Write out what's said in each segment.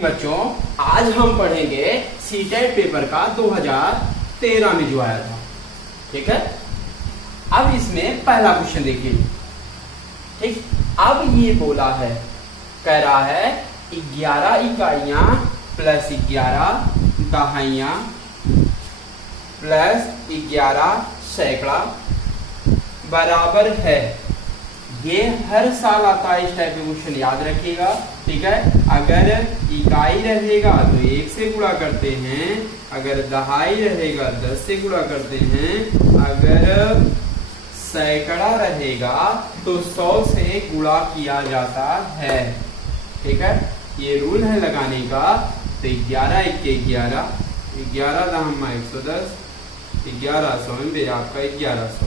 बच्चों, आज हम पढ़ेंगे सीटेट पेपर का 2013 में जो आया था। ठीक है, अब इसमें पहला क्वेश्चन देखिए। ठीक, अब ये बोला है, कह रहा है 11 इकाइयां प्लस 11 दहाइयां प्लस 11 सैकड़ा बराबर है। ये हर साल आता है, इस टाइप का क्वेश्चन याद रखिएगा। ठीक है, अगर इकाई रहेगा तो 1 से गुणा करते हैं, अगर दहाई रहेगा 10 से गुणा करते हैं, अगर सैकड़ा रहेगा तो 100 से गुणा किया जाता है। ठीक है, ये रूल है लगाने का। तो 11 1 11, 11 दहमा 110, 1100 पे आपका 1100।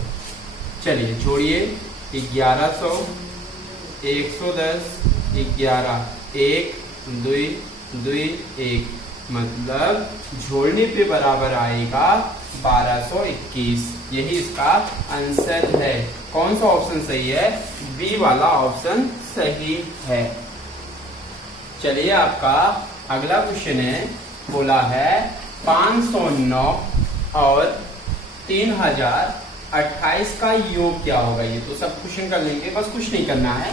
चलिए छोड़िए, 1100 110 11 1 2 2 1, मतलब जोड़ने पे बराबर आएगा 1221। यही इसका आंसर है। कौन सा ऑप्शन सही है? बी वाला ऑप्शन सही है। चलिए, आपका अगला क्वेश्चन है, बोला है 509 और 3028 का योग क्या होगा। ये तो सब क्वेश्चन कर लेंगे, बस कुछ नहीं करना है।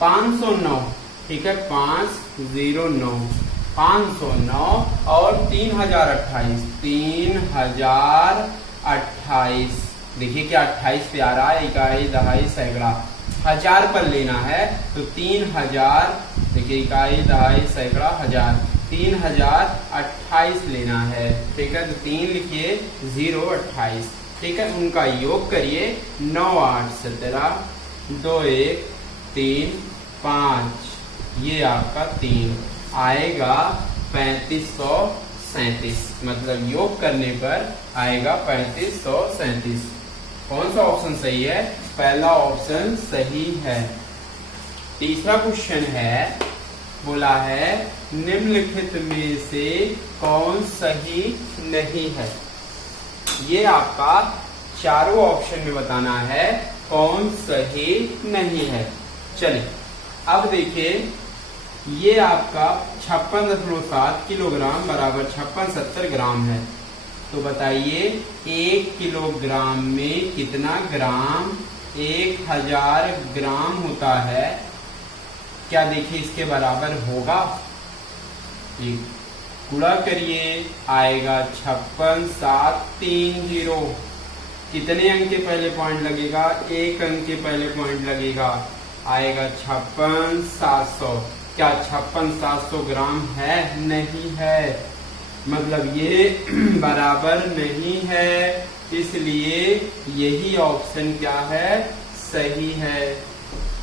509, ठीक है, 509 509 और 3028 3028। देखिए क्या 28 पे आ रहा है, इकाई दहाई सैकड़ा, 1000 पर लेना है तो 3000। देखिए इकाई दहाई सैकड़ा 1000, 3028 लेना है। ठीक है, तो 3 लिखिए, 0 28। ठीक है, उनका योग करिए, 9 8 17 2 1 3 5, ये आपका 3 आएगा 3537। मतलब योग करने पर आएगा 3537। कौन सा ऑप्शन सही है? पहला ऑप्शन सही है। तीसरा क्वेश्चन है, बोला है निम्नलिखित में से कौन सही नहीं है। ये आपका चारों ऑप्शन में बताना है कौन सही नहीं है। चलिए, अब देखिए, ये आपका 56.7 किलोग्राम बराबर 5670 ग्राम है। तो बताइए 1 किलोग्राम में कितना ग्राम? 1000 ग्राम होता है। क्या देखिए इसके बराबर होगा? गुणा करिए, आएगा 56,730। कितने अंक के पहले पॉइंट लगेगा? 1 अंक के पहले पॉइंट लगेगा, आएगा 56,700। क्या 56,700 ग्राम है? नहीं है, मतलब ये बराबर नहीं है, इसलिए यही ऑप्शन क्या है? सही है।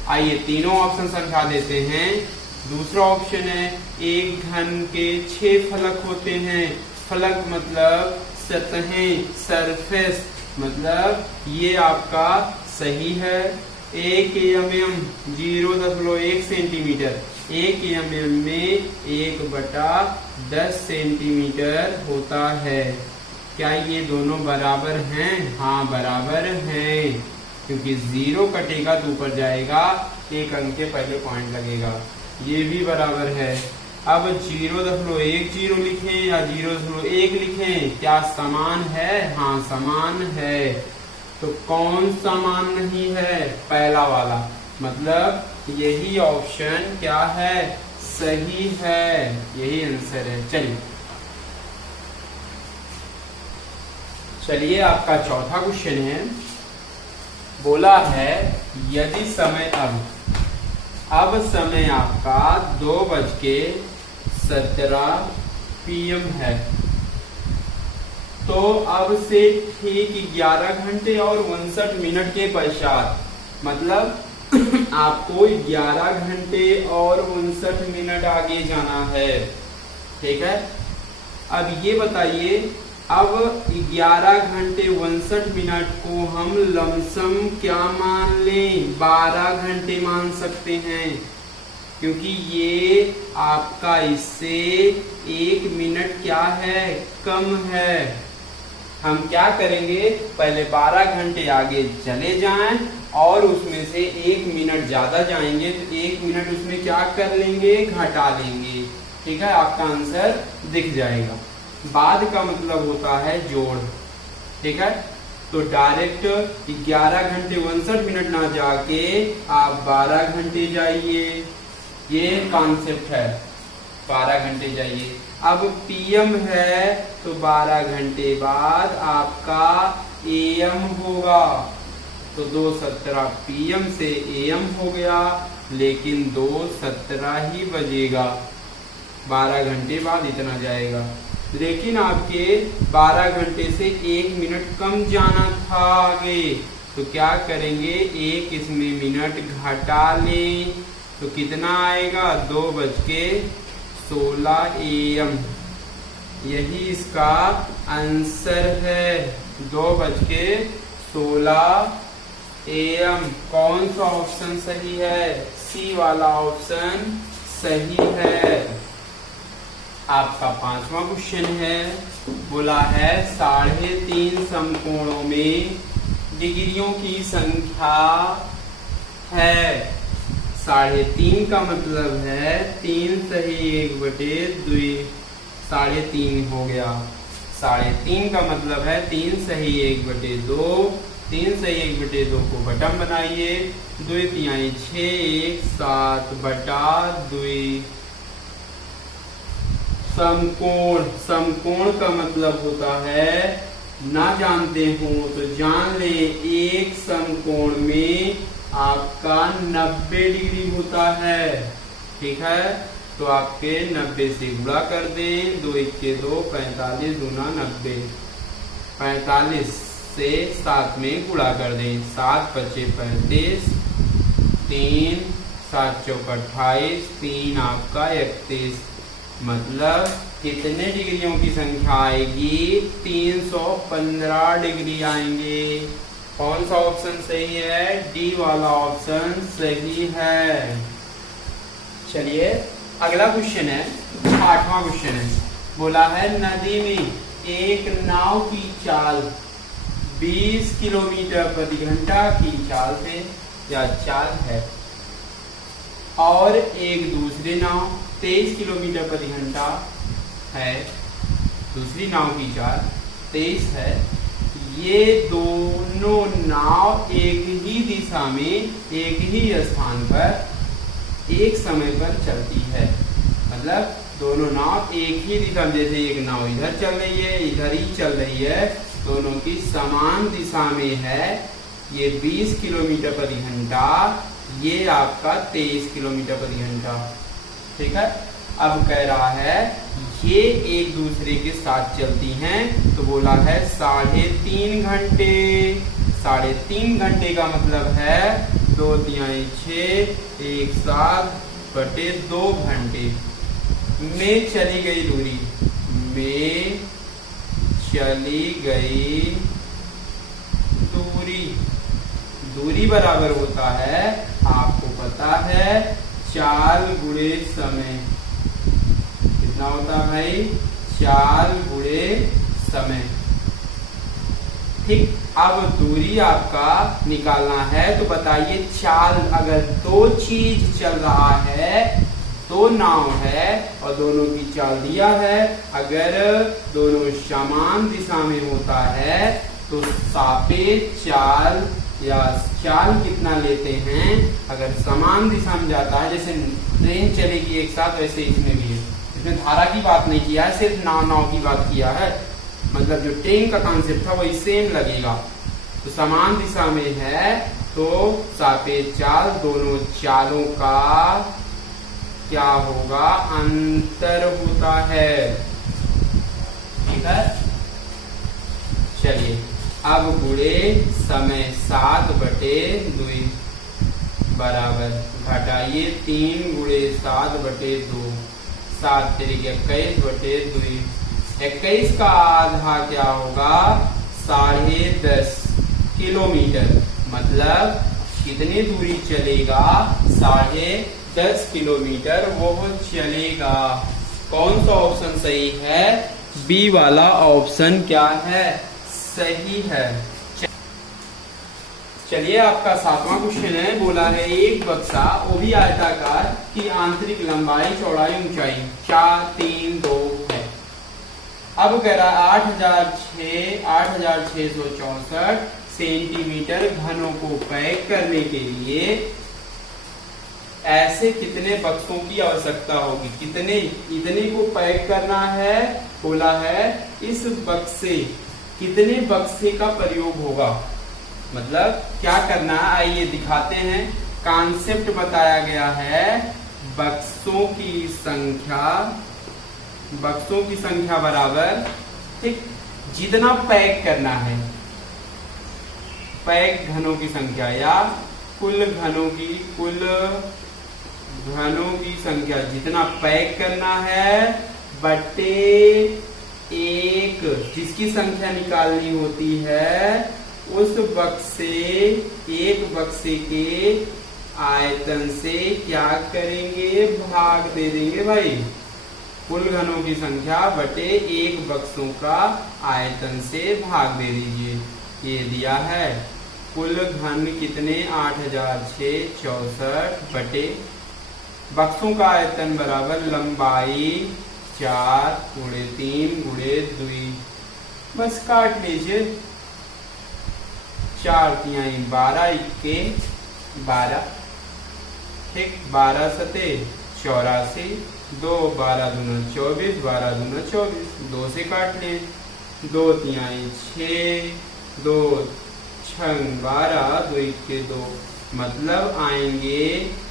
आइए तीनों ऑप्शन समझा देते हैं। दूसरा ऑप्शन है, एक घन के 6 फलक होते हैं। फलक मतलब सतहें, सरफेस, मतलब ये आपका सही है। 1 mm 0.1 सेंटीमीटर, 1 mm में 1/10 सेंटीमीटर होता है। क्या ये दोनों बराबर हैं? हाँ बराबर हैं, क्योंकि 0 कटेगा तो ऊपर जाएगा, 1 अंक के पहले पॉइंट लगेगा। ये भी बराबर है। अब 0.10 लिखें या 0.1 लिखें, क्या समान है? हाँ समान है। तो कौन समान नहीं है? पहला वाला, मतलब यही ऑप्शन क्या है? सही है, यही आंसर है। चलिए, आपका चौथा क्वेश्चन है, बोला है यदि समय अब समय आपका 2:17 PM है, तो अब से ठीक 11 घंटे और 59 मिनट के पश्चात, मतलब आपको 11 घंटे और 59 मिनट आगे जाना है। ठीक है, अब ये बताइए, अब 11 घंटे 59 मिनट को हम लमसम क्या मान लें? 12 घंटे मान सकते हैं, क्योंकि ये आपका इससे 1 मिनट क्या है? कम है। हम क्या करेंगे, पहले 12 घंटे आगे चले जाएं और उसमें से 1 मिनट ज्यादा जाएंगे तो 1 मिनट उसमें क्या कर लेंगे? घटा लेंगे। ठीक है, आपका आंसर दिख जाएगा। बाद का मतलब होता है जोड़। ठीक है, तो डायरेक्ट 11 घंटे 59 मिनट ना जाके आप 12 घंटे जाइए, ये कॉन्सेप्ट है। 12 घंटे जाइए। अब पीएम है तो 12 घंटे बाद आपका एएम होगा, तो 2:17 पीएम से एएम हो गया, लेकिन 2:17 ही बजेगा, 12 घंटे बाद इतना जाएगा। लेकिन आपके 12 घंटे से 1 मिनट कम जाना था आगे, तो क्या करेंगे, एक इसमें मिनट घटा लें, तो कितना आएगा, 2:16 AM। यही इसका आंसर है, 2:16 AM। कौन सा ऑप्शन सही है, सी वाला ऑप्शन सही है। आपका 5वां क्वेश्चन है, बोला है 3.5 समकोणों में डिग्रियों की संख्या है। 3.5 का मतलब है 3 सही 1/2, 3.5 हो गया। 3.5 का मतलब है 3 सही 1/2, 3 सही 1/2 को बटन बनाइए, 2 तिहाई 6, 1 7/2। समकोण, समकोण का मतलब होता है, ना जानते हो तो जान ले, एक समकोण में आपका 90 डिग्री होता है। ठीक है, तो आपके 90 से गुणा कर दें, 2 1 2 45 दूना 90, 45 से 7 में गुणा कर दें, 7 5 35, 3 7 चौक 28, 3 आपका 31। मतलब कितने डिग्रियों की संख्या आएगी, 315 डिग्री आएंगे। कौन सा ऑप्शन सही है, डी वाला ऑप्शन सही है। चलिए अगला क्वेश्चन है, 8वां क्वेश्चन है, बोला है नदी में एक नाव की चाल 20 किलोमीटर प्रति घंटा की चाल से या चाल है, और एक दूसरी नाव 23 किलोमीटर प्रति घंटा है, दूसरी नाव की चाल 23 है। ये दोनों नाव एक ही दिशा में एक ही स्थान पर एक समय पर चलती है। मतलब दोनों नाव एक ही दिशा में, जैसे एक नाव इधर चल रही है, इधर ही चल रही है, दोनों की समान दिशा में है। ये 20 किलोमीटर प्रति घंटा, ये आपका 23 किलोमीटर प्रति घंटा। ठीक है, अब कह रहा है ये एक दूसरे के साथ चलती हैं, तो बोला है 3.5 घंटे। 3.5 घंटे का मतलब है 2 तिहाई 6, 1 7/2 घंटे में चली गई दूरी, में चली गई दूरी। दूरी बराबर होता है, आपको पता है, चाल गुणे समय। कितना होता है भाई, चाल गुणे समय। ठीक, अब दूरी आपका निकालना है, तो बताइए चाल, अगर दो चीज चल रहा है, दो नाव है और दोनों की चाल दिया है, अगर दोनों समान दिशा में होता है तो सापेक्ष चाल या चाल कितना लेते हैं, अगर समान दिशा में जाता है, जैसे ट्रेन चलेगी एक साथ, वैसे इसमें भी है। इसमें धारा की बात नहीं किया है, सिर्फ नाव की बात किया है। मतलब जो ट्रेन का कॉन्सेप्ट था वही सेम लगेगा। तो समान दिशा में है तो सापेक्ष चाल, दोनों चालों का क्या होगा, अंतर होता है। ठीक है, चलिए अब गुणे समय 7/2 बराबर, घटाइए 3 × 7/2, 7 × 21/2। 21 का आधा क्या होगा, 10.5 किलोमीटर। मतलब कितनी दूरी चलेगा, 10.5 किलोमीटर वो चलेगा। कौन सा ऑप्शन सही है, बी वाला ऑप्शन क्या है, सही है। चलिए आपका 7वां क्वेश्चन है, बोला है एक बक्सा वो भी आयताकार की आंतरिक लंबाई चौड़ाई ऊंचाई 4 3 2 है। अब कह रहा है 8664 सेंटीमीटर घनों को पैक करने के लिए ऐसे कितने बक्सों की आवश्यकता होगी। कितने, इतने को पैक करना है, बोला है इस बक्से, कितने बक्से का प्रयोग होगा, मतलब क्या करना है आइए दिखाते हैं। कॉन्सेप्ट बताया गया है बक्सों की संख्या बराबर, ठीक, जितना पैक करना है, पैक घनों की संख्या या कुल घनों की संख्या, जितना पैक करना है बटे एक, जिसकी संख्या निकालनी होती है उस बक्से, एक बक्से के आयतन से क्या करेंगे, भाग दे देंगे भाई। कुल घनों की संख्या बटे एक बक्सों का आयतन से भाग दे दीजिए। ये दिया है कुल घन कितने 8664 बटे बक्सों का आयतन बराबर लंबाई 4 × 3 × 2, बस काट लीजिए। 4 तिहाई 12 इक्के 12, ठीक, 12 सते 84, 2 12 दूना 24, 12 दूना 24, 2 से काट लें, 2 तिहाई 6, 2 6 12, 2 इक्के 2, मतलब आएंगे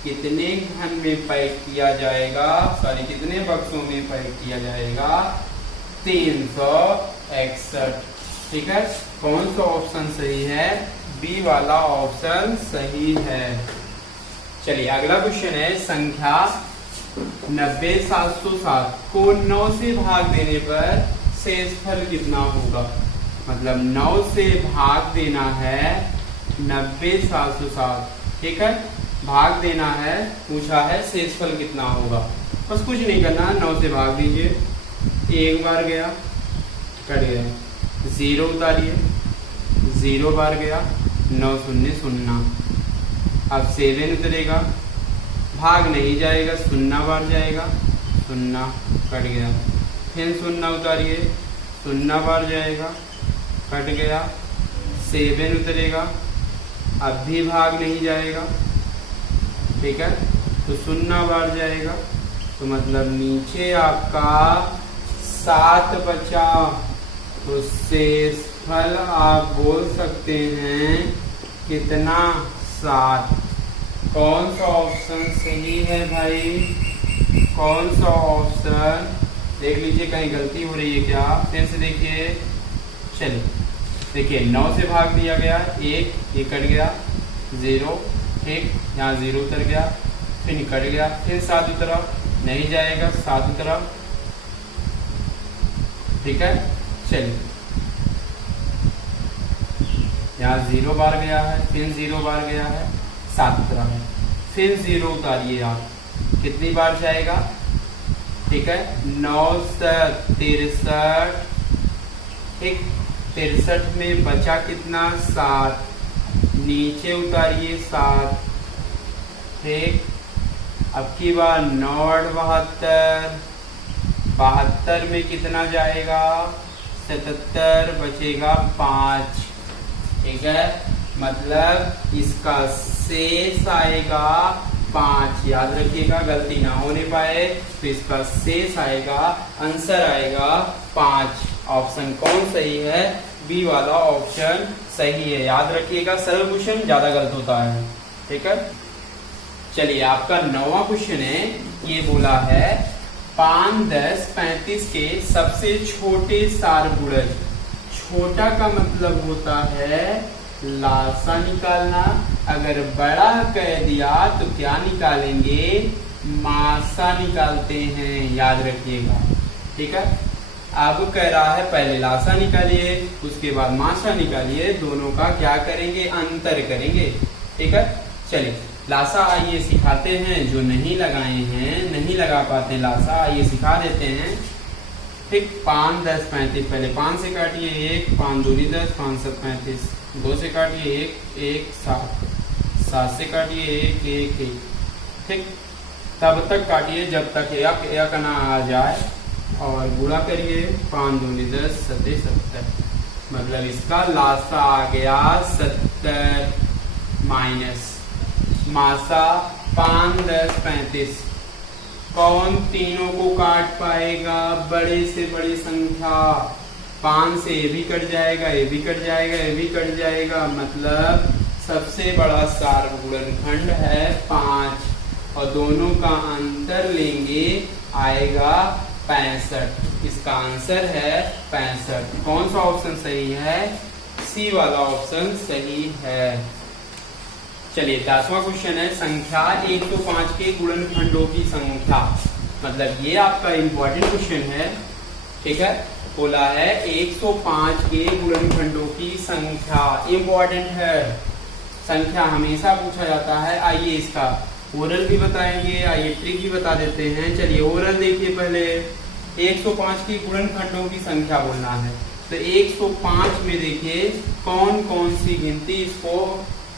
कितने घन में पैक किया जाएगा, सॉरी कितने बक्सों में पैक किया जाएगा, 361, ठीक है। कौन सा ऑप्शन सही है, बी वाला ऑप्शन सही है। चलिए अगला क्वेश्चन है, संख्या 90707 को 9 से भाग देने पर शेषफल कितना होगा, मतलब 9 से भाग देना है 90707, ठीक है, भाग देना है, पूछा है शेषफल कितना होगा। बस कुछ नहीं करना, 9 से भाग दीजिए, एक बार गया कट गया, 0 उतारिए, 0 बार गया, 9 शून्य 0, अब 7 उतरेगा, भाग नहीं जाएगा, 0 बार जाएगा, 0 कट गया, फिर 0 उतारिए, 0 बार जाएगा, कट गया, 7 उतरेगा, अब भी भाग नहीं जाएगा, ठीक है, तो 0 बार जाएगा, तो मतलब नीचे आपका 7 बचा, तो शेषफल आप बोल सकते हैं कितना, 7। कौन सा ऑप्शन सही है भाई, कौन सा ऑप्शन, देख लीजिए कहीं गलती हो रही है क्या, फिर से देखिए। चलिए देखिए 9 से भाग दिया गया, 1 ये कट गया, 0, ठीक, यहाँ 0 उतर गया, फिर कट गया, फिर 7 उतरा, नहीं जाएगा, 7 उतरा, ठीक है। चलिए यहाँ 0 बार गया है, फिर 0 बार गया है, 7 उतरा है, फिर 0 उतारिए आप, कितनी बार जाएगा, ठीक है, 9 से 63, ठीक, 63 में बचा कितना, 7, नीचे उतारिए 7, ठीक, अब की बार 9 72, 72 में कितना जाएगा, 77, बचेगा 5, ठीक है, मतलब इसका शेष आएगा 5, याद रखिएगा गलती ना होने पाए, तो इसका शेष आएगा, आंसर आएगा 5। ऑप्शन कौन सही है, बी वाला ऑप्शन सही है, याद रखिएगा, सरल क्वेश्चन ज्यादा गलत होता है, ठीक है। चलिए आपका 9वां क्वेश्चन है, ये बोला है 5 10 35 के सबसे छोटे सारगुणज, छोटा का मतलब होता है लासा निकालना, अगर बड़ा कह दिया तो क्या निकालेंगे, मासा निकालते हैं, याद रखिएगा, ठीक है। अब कह रहा है पहले लासा निकालिए, उसके बाद मासा निकालिए, दोनों का क्या करेंगे, अंतर करेंगे, ठीक है। चलिए लासा आइए सिखाते हैं, जो नहीं लगाए हैं, नहीं लगा पाते लासा, आइए सिखा देते हैं, ठीक। 5 10 35, पहले 5 से काटिए, 1 5 2 10, 5 7 35, 2 से काटिए 1 1 7, 7 से काटिए 1 1 1, ठीक। तब तक काटिए जब तक एक ना आ जाए और गुणा करिए 5 दूनी 10 7 70, मतलब इसका लासा आ गया 70 माइनस मासा 5 10 35। कौन तीनों को काट पाएगा? बड़े से बड़ी संख्या। 5 से ये भी कट जाएगा, ये भी कट जाएगा, ये भी कट जाएगा, मतलब सबसे बड़ा सार्वगुणनखंड है 5 और दोनों का अंतर लेंगे आएगा 65। इसका आंसर है 65। कौन सा ऑप्शन सही है? सी वाला ऑप्शन सही है। चलिए 10वां क्वेश्चन है संख्या 105 के गुणनखंडों की संख्या। मतलब ये आपका इंपॉर्टेंट क्वेश्चन है, ठीक है। बोला है 105 के गुणनखंडों की संख्या, इंपॉर्टेंट है। संख्या हमेशा पूछा जाता है। आइए इसका ओरल भी बताएंगे, आइए ट्रिक भी बता देते हैं। चलिए ओरल देखिए, पहले 105 की गुणनखंडों की संख्या बोलना है। तो 105 में देखिए कौन कौन सी गिनती इसको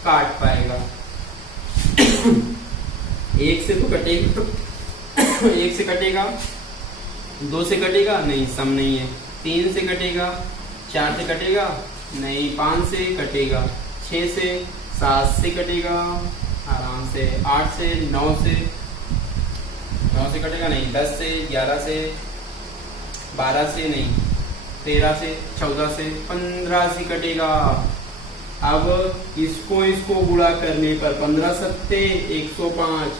काट पाएगा। 1 से तो कटेगा, 1 से कटेगा, 2 से कटेगा, नहीं सम नहीं है। 3 से कटेगा, 4 से कटेगा, नहीं। 5 से कटेगा, 6 से, 7 से कटेगा आराम से, 8 से, 9 से, 9 से कटेगा नहीं, 10 से, 11 से, 12 से नहीं, 13 से, 14 से, 15 से कटेगा। अब इसको गुणा करने पर 15 सत्ते 105,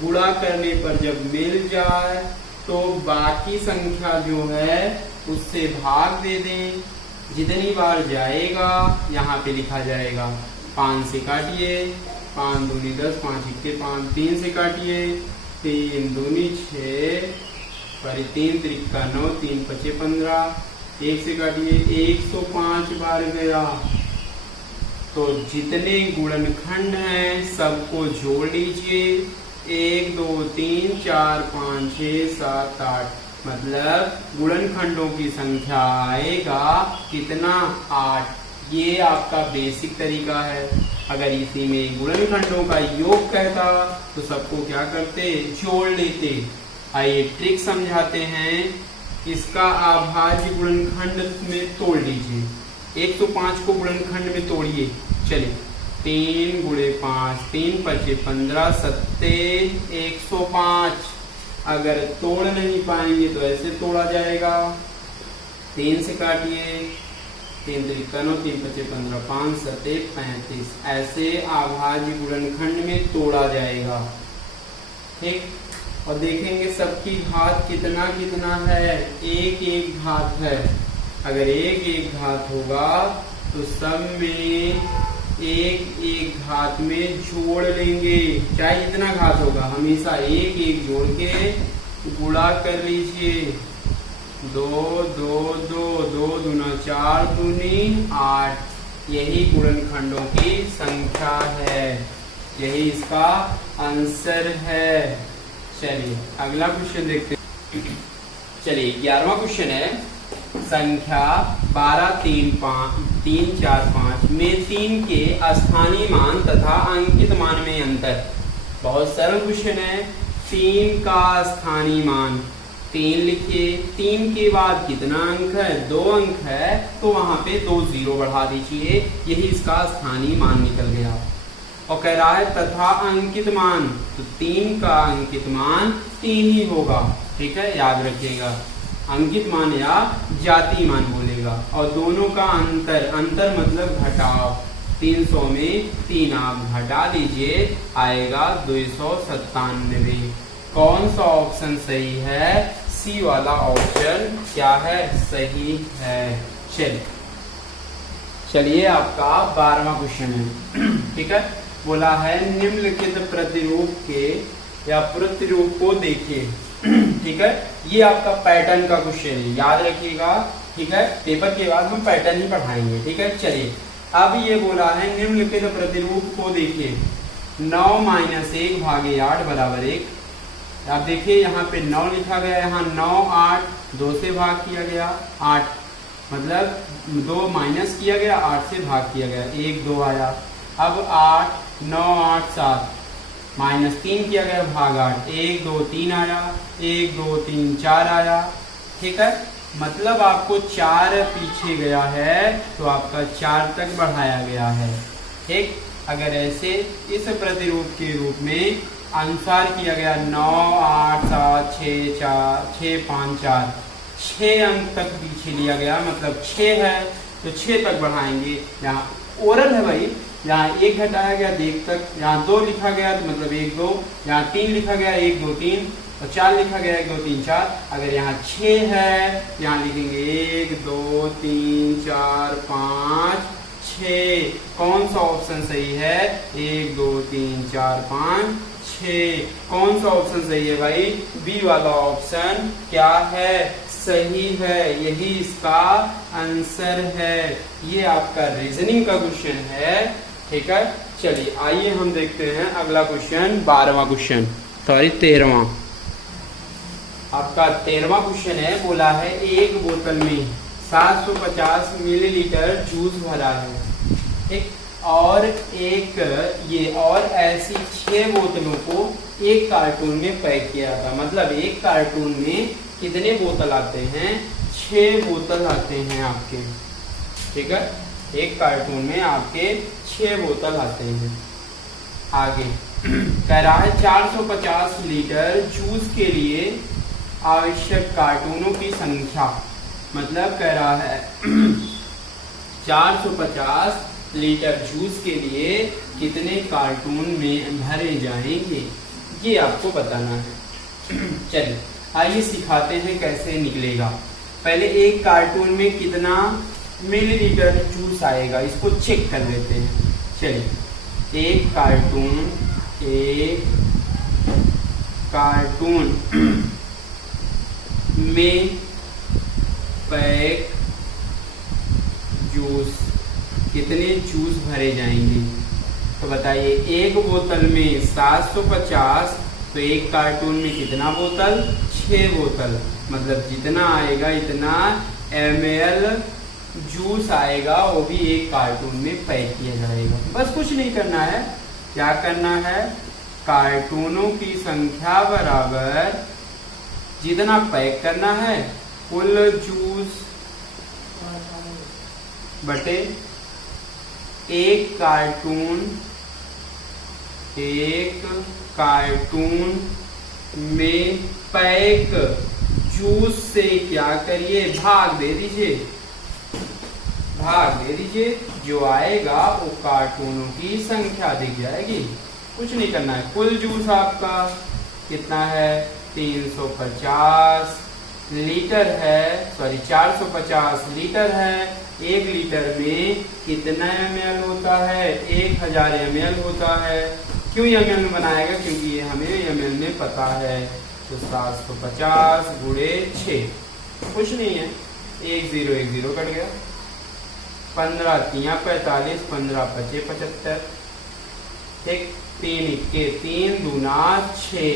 गुणा करने पर जब मिल जाए तो बाकी संख्या जो है उससे भाग दे दें। जितनी बार जाएगा यहाँ पे लिखा जाएगा। 5 से काटिए, 5 दूनी 10, 5 इक्के 5, 3 से काटिए, 3 दूनी 6, 3 त्रिक्का 9, 3 पचे 15, 1 से काटिए, 105 बार गया। तो जितने गुणनखंड हैं सबको जोड़ लीजिए। 1 2 3 4 5 6 7 8, मतलब गुणनखंडों की संख्या आएगा कितना? 8। ये आपका बेसिक तरीका है। अगर इसी में गुणनखंडों का योग कहता तो सबको क्या करते? जोड़ लेते। आइए ट्रिक समझाते हैं। इसका अभाज्य गुणनखंड में तोड़ लीजिए। 105 को गुणनखंड में तोड़िए। चलिए 3 गुणे 5, 3 पचे 15, सत्ते 105। अगर तोड़ नहीं पाएंगे तो ऐसे तोड़ा जाएगा। 3 से काटिए, 3 त्रिक्का 9, 3 पचे 15, 5 सत्ते 35। ऐसे अभाज्य गुणनखंड में तोड़ा जाएगा, ठीक। और देखेंगे सबकी घात कितना कितना है? 1 1 घात है। अगर 1 1 घात होगा तो सब में 1 1 घात में जोड़ लेंगे। चाहे जितना घात होगा हमेशा 1 1 जोड़ के गुणा कर लीजिए। 2 2 2 2 दूना 4 दूनी 8। यही गुणनखंडों की संख्या है, यही इसका आंसर है। चलिए अगला क्वेश्चन देखते हैं। चलिए 11वां क्वेश्चन है संख्या 12 3 4 5 में 3 के स्थानीय मान तथा अंकित मान में अंतर। बहुत सरल क्वेश्चन है। 3 का स्थानीय मान 3 लिखिए। 3 के बाद कितना अंक है? 2 अंक है, तो वहां पे 2 0 बढ़ा दीजिए। यही इसका स्थानीय मान निकल गया। और कह रहा है तथा अंकित मान, तो 3 का अंकित मान 3 ही होगा, ठीक है, याद रखिएगा। अंकित मान या जाति मान बोलेगा। और दोनों का अंतर, अंतर मतलब घटाव। 300 में 3 आप घटा दीजिए, आएगा 297। कौन सा ऑप्शन सही है? सी वाला ऑप्शन क्या है? सही है। चलिए आपका 12वां क्वेश्चन है, ठीक है। बोला है निम्नलिखित प्रतिरूप के या प्रतिरूप को देखिए, ठीक है। ये आपका पैटर्न का क्वेश्चन है, याद रखिएगा, ठीक है। पेपर के बाद हम पैटर्न ही पढ़ाएंगे, ठीक है। चलिए अब ये बोला है निम्नलिखित प्रतिरूप को देखिए। 9 - 1 भागे 8 बराबर 1। आप देखिए यहाँ पे 9 लिखा गया, यहाँ 9 8 2 से भाग किया गया 8। मतलब 2 माइनस किया गया, 8 से भाग किया गया, 1 2 आया। अब 8 9 8 7 माइनस 3 किया गया, भाग 8, 1 2 3 आया, 1 2 3 4 आया। ठीक है, मतलब आपको 4 पीछे गया है तो आपका 4 तक बढ़ाया गया है। ठीक, अगर ऐसे इस प्रतिरूप के रूप में अनुसार किया गया 9 8 7 6 4 6 5 4, 6 अंक तक पीछे लिया गया, मतलब 6 है तो 6 तक बढ़ाएंगे। यहाँ ओरल है भाई, यहाँ 1 घटाया गया, देख तक, यहाँ 2 लिखा गया तो मतलब 1 2, यहाँ 3 लिखा गया 1 2 3, और 4 लिखा गया 1 2 3 4। अगर यहाँ 6 है, यहाँ लिखेंगे 1 2 3 4 5 6। कौन सा ऑप्शन सही है? 1 2 3 4 5 6। कौन सा ऑप्शन सही है भाई? बी वाला ऑप्शन क्या है? सही है, यही इसका आंसर है। ये आपका रीजनिंग का क्वेश्चन है। ठीक है, चलिए आइए हम देखते हैं अगला क्वेश्चन, 12वां क्वेश्चन, सॉरी 13वां। आपका 13वां क्वेश्चन है, बोला है एक बोतल में 750 मिलीलीटर जूस भरा है। ठीक, और ऐसी 6 बोतलों को एक कार्टून में पैक किया था। मतलब एक कार्टून में कितने बोतल आते हैं? 6 बोतल आते हैं आपके। ठीक है, एक कार्टून में आपके 6 बोतल आते हैं। आगे कह रहा है 450 लीटर जूस के लिए आवश्यक कार्टूनों की संख्या। मतलब कह रहा है 450 लीटर जूस के लिए कितने कार्टून में भरे जाएंगे, ये आपको बताना है। चलिए आइए सिखाते हैं कैसे निकलेगा। पहले एक कार्टून में कितना मिलीलीटर जूस आएगा, इसको चेक कर लेते हैं। चलिए, एक कार्टून में पैक जूस, कितने जूस भरे जाएंगे? तो बताइए, एक बोतल में 750, तो एक कार्टून में कितना बोतल? 6 बोतल। मतलब जितना आएगा इतना ml जूस आएगा, वो भी एक कार्टून में पैक किया जाएगा। बस कुछ नहीं करना है, क्या करना है? कार्टूनों की संख्या बराबर जितना पैक करना है कुल जूस बटे एक कार्टून में पैक जूस से क्या करिए? भाग दे दीजिए, जो आएगा वो कार्टूनों की संख्या दिख जाएगी। कुछ नहीं करना है। कुल जूस आपका कितना है? 350 लीटर है, सॉरी 450 लीटर है। 1 लीटर में कितना ml होता है? 1000 ml होता है। क्यों ml में बनाएगा? क्योंकि ये हमें ml में पता है। तो 750 गुणे 6, कुछ नहीं है, 1 0 कट गया। 15 3 45, 15 5 75। ठीक, 3 1 3 दूना 6,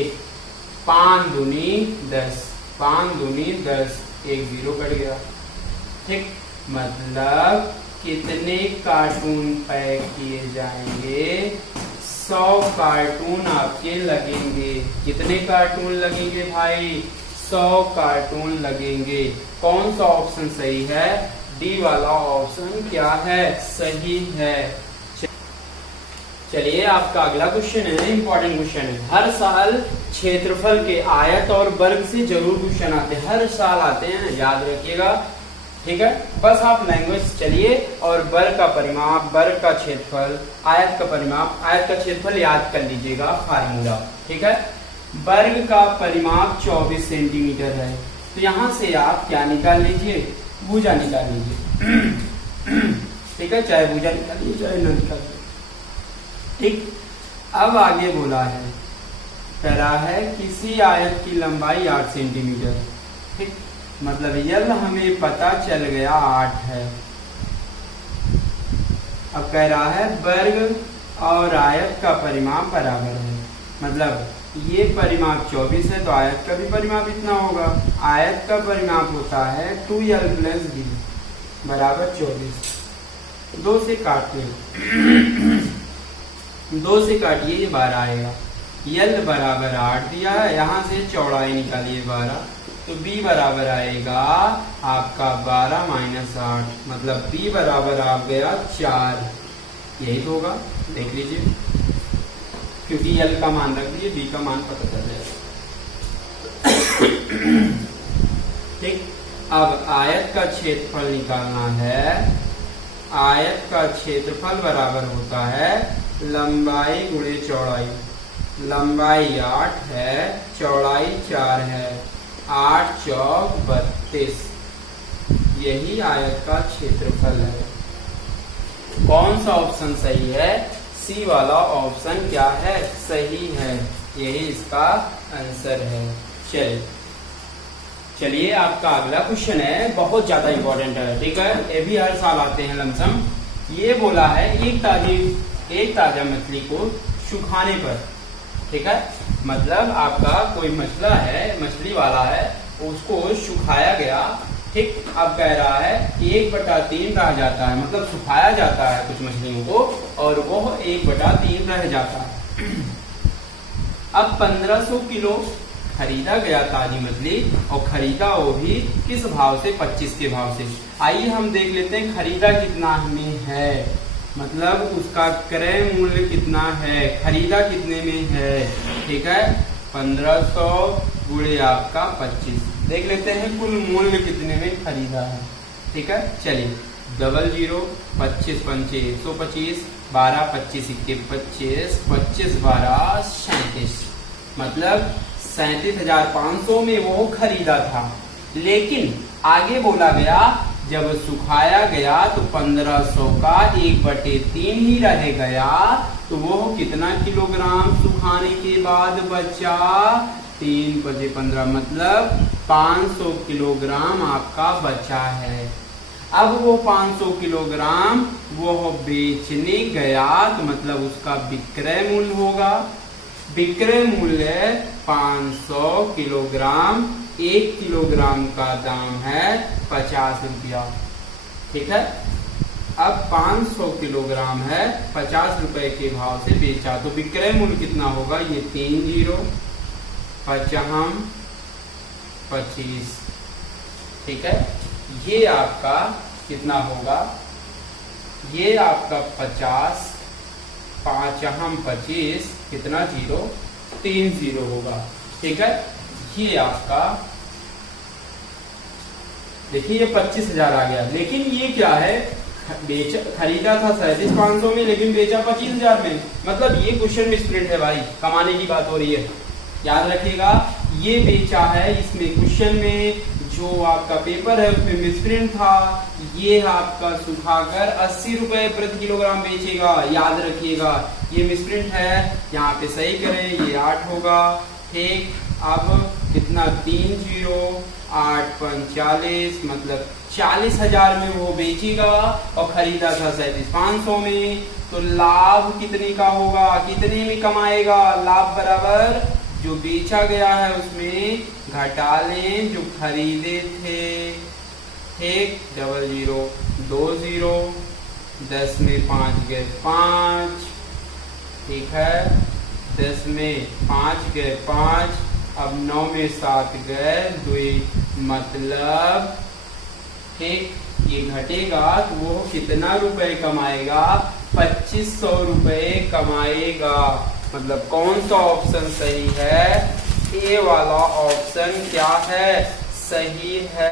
5 दूनी 10, 5 दूनी 10, 1 0 कट गया। ठीक, मतलब कितने कार्टून पैक किए जाएंगे? 100 कार्टून आपके लगेंगे। कितने कार्टून लगेंगे भाई? 100 कार्टून लगेंगे। कौन सा ऑप्शन सही है? डी वाला ऑप्शन क्या है? सही है। चलिए आपका अगला क्वेश्चन है, इंपॉर्टेंट क्वेश्चन है। हर साल क्षेत्रफल के आयत और वर्ग से जरूर क्वेश्चन आते हैं, हर साल आते हैं, याद रखिएगा। ठीक है, बस आप लैंग्वेज चलिए और वर्ग का परिमाप, वर्ग का क्षेत्रफल, आयत का परिमाप, आयत का क्षेत्रफल याद कर लीजिएगा फार्मूला। ठीक है, वर्ग का परिमाप 24 सेंटीमीटर है, तो यहाँ से आप क्या निकाल लीजिए? भुजा निकाल लीजिए। ठीक है, चाहे भुजा निकालिए चाहे न निकालिए। ठीक, अब आगे बोला है, कह रहा है किसी आयत की लंबाई 8 सेंटीमीटर। ठीक, मतलब यल हमें पता चल गया 8 है। अब कह रहा है वर्ग और आयत का परिमाप बराबर है। मतलब ये परिमाप 24 है तो आयत का भी परिमाप इतना होगा। आयत का परिमाप होता है 2l + b। बराबर 24। 2 से काटिए 2 से काटिए, ये 12 आएगा। यल बराबर 8 दिया है, यहाँ से चौड़ाई निकालिए 12, तो b बराबर आएगा आपका 12 माइनस 8, मतलब b बराबर आ गया 4। यही तो होगा, देख लीजिए, क्योंकि यल का मान रख दिए, b का मान पता चल जाएगा। ठीक, अब आयत का क्षेत्रफल निकालना है। आयत का क्षेत्रफल बराबर होता है लंबाई गुणे चौड़ाई। लंबाई 8 है, चौड़ाई 4 है, 8 चौक 32। यही आयत का क्षेत्रफल है। कौन सा ऑप्शन सही है? सी वाला ऑप्शन क्या है? सही है, यही इसका आंसर है। चलिए आपका अगला क्वेश्चन है, बहुत ज्यादा इंपॉर्टेंट है, ठीक है, ये भी हर साल आते हैं लमसम। ये बोला है एक ताजा मछली को सुखाने पर, ठीक है, मतलब आपका कोई मछला है, मछली वाला है, उसको सुखाया गया, ठीक, अब कह रहा है 1/3 रह जाता है, मतलब सुखाया जाता है कुछ मछलियों को और वो 1/3 रह जाता है। अब 1500 किलो खरीदा गया ताजी मछली, और खरीदा वो भी किस भाव से? 25 के भाव से। आइए हम देख लेते हैं खरीदा कितना में है, मतलब उसका क्रय मूल्य कितना है, खरीदा कितने में है, ठीक है, 1500 गुणे आपका 25। देख लेते हैं कुल मूल्य कितने में खरीदा है, ठीक है। चलिए 00 25 पंचे 125, 12 25 इक्के 25, 25 12 37, मतलब 37,500 में वो खरीदा था। लेकिन आगे बोला गया जब सुखाया गया तो 1500 का 1/3 ही रह गया, तो वो कितना किलोग्राम सुखाने के बाद बचा? 3 × 15, मतलब 500 किलोग्राम आपका बचा है। अब वो 500 किलोग्राम वो बेचने गया, तो मतलब उसका विक्रय मूल्य होगा। विक्रय मूल्य 500 किलोग्राम, 1 किलोग्राम का दाम है 50 रुपया, ठीक है। अब 500 किलोग्राम है, 50 रुपए के भाव से बेचा, तो विक्रय मूल्य कितना होगा? ये 3 0 55 25, ठीक है। ये आपका कितना होगा? ये आपका 50 5 25 कितना 0 3 0 होगा, ठीक है। ये आपका देखिए ये 25,000 आ गया, लेकिन ये क्या है? खरीदा था 37,500 में, लेकिन बेचा 25,000 में, मतलब ये क्वेश्चन में स्प्लिट है भाई, कमाने की बात हो रही है, याद रखिएगा। ये बेचा है, इसमें क्वेश्चन में जो आपका पेपर है उसमें मिसप्रिंट था, ये आपका सुखाकर 80 रुपए प्रति किलोग्राम बेचेगा, याद रखिएगा, ये मिसप्रिंट है, यहाँ पे सही करें, ये 8 होगा, ठीक। अब कितना? 3 0 8 45, मतलब 40,000 में वो बेचेगा और खरीदा था 37,500 में, तो लाभ कितने का होगा? कितने में कमाएगा? लाभ बराबर जो बेचा गया है उसमें घटा लें जो खरीदे थे, ठीक। 00 20, 10 में 5 गए 5, ठीक है, 10 में 5 गए 5, अब 9 में 7 गए 2, मतलब ठीक, ये घटेगा तो वो कितना रुपए कमाएगा? 2500 रुपए कमाएगा। मतलब कौन सा ऑप्शन सही है? ए वाला ऑप्शन क्या है? सही है।